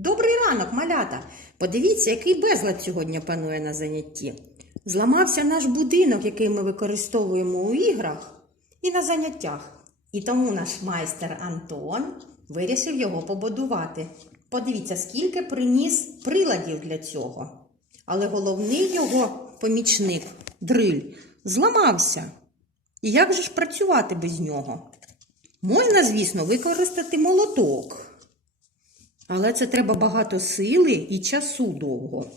Добрий ранок, малята! Подивіться, який безлад сьогодні панує на занятті. Зламався наш будинок, який ми використовуємо у іграх і на заняттях. І тому наш майстер Антон вирішив його побудувати. Подивіться, скільки приніс приладів для цього. Але головний його помічник дриль зламався. І як же ж працювати без нього? Можна, звісно, використати молоток. Але це треба багато сили і часу довго.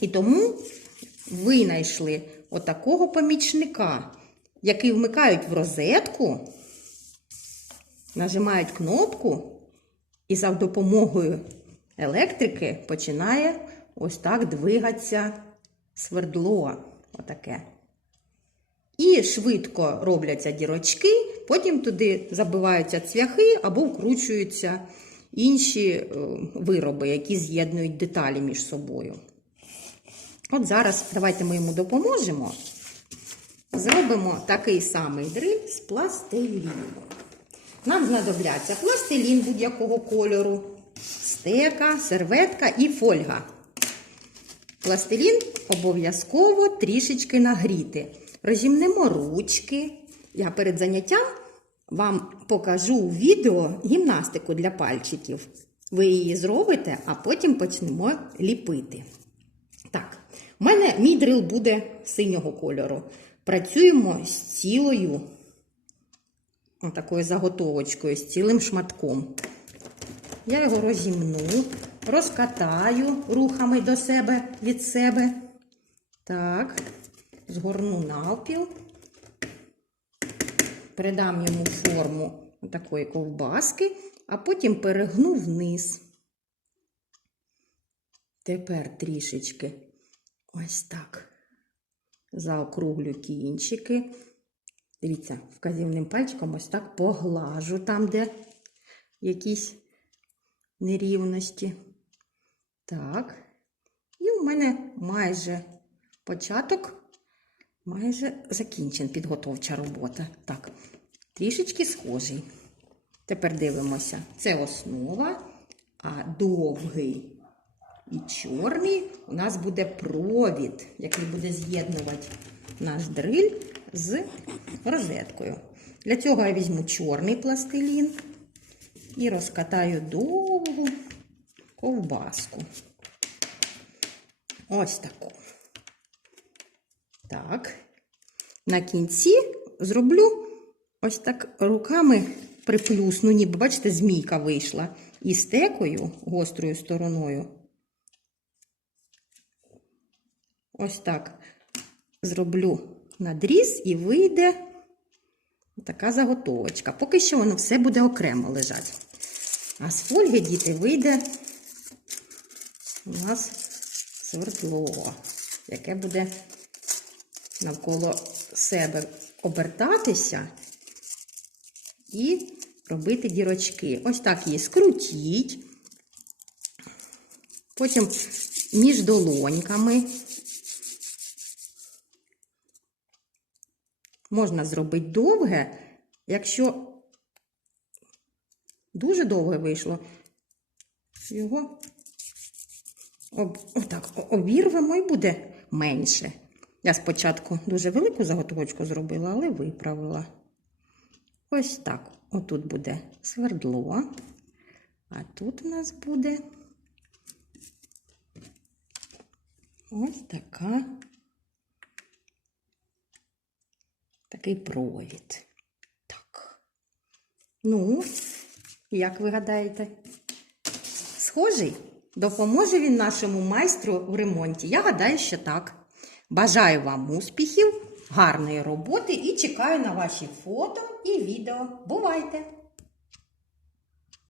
І тому винайшли отакого помічника, який вмикають в розетку, нажимають кнопку, і за допомогою електрики починає ось так двигатися свердло. Отаке. І швидко робляться дірочки, потім туди забиваються цвяхи або вкручуються інші е, вироби, які з'єднують деталі між собою. От зараз давайте ми йому допоможемо. Зробимо такий самий дриль з пластиліну. Нам знадобляться пластилін будь-якого кольору, стека, серветка і фольга. Пластилін обов'язково трішечки нагріти. Розімнемо ручки. Я перед заняттям вам покажу у відео гімнастику для пальчиків. Ви її зробите, а потім почнемо ліпити. Так, у мене мій дрил буде синього кольору. Працюємо з цілою такою заготовочкою, з цілим шматком. Я його розімну, розкатаю рухами до себе від себе. Так, згорну навпіл, передам йому форму такої ковбаски, а потім перегну вниз. Тепер трішечки ось так заокруглю кінчики. Дивіться, вказівним пальчиком ось так поглажу там, де якісь нерівності. Так. І у мене майже початок, майже закінчен підготовча робота. Так, трішечки схожий. Тепер дивимося. Це основа, а довгий і чорний у нас буде провід, який буде з'єднувати наш дриль з розеткою. Для цього я візьму чорний пластилін і розкатаю довгу ковбаску. Ось таку. Так. На кінці зроблю ось так руками приплюсну, ніби, бачите, змійка вийшла. І стекою гострою стороною. Ось так зроблю надріз і вийде така заготовочка. Поки що воно все буде окремо лежати. А з фольги, діти, вийде у нас свердло, яке буде навколо себе обертатися і робити дірочки. Ось так її скрутіть, потім між долоньками. Можна зробити довге, якщо дуже довге вийшло, його об, отак обірвемо і буде менше. Я спочатку дуже велику заготовочку зробила, але виправила. Ось так. Отут буде свердло, а тут у нас буде ось така. Такий провід. Так. Ну, як ви гадаєте? Схожий? Допоможе він нашому майстру в ремонті? Я гадаю, що так. Бажаю вам успіхів, гарної роботи і чекаю на ваші фото і відео. Бувайте!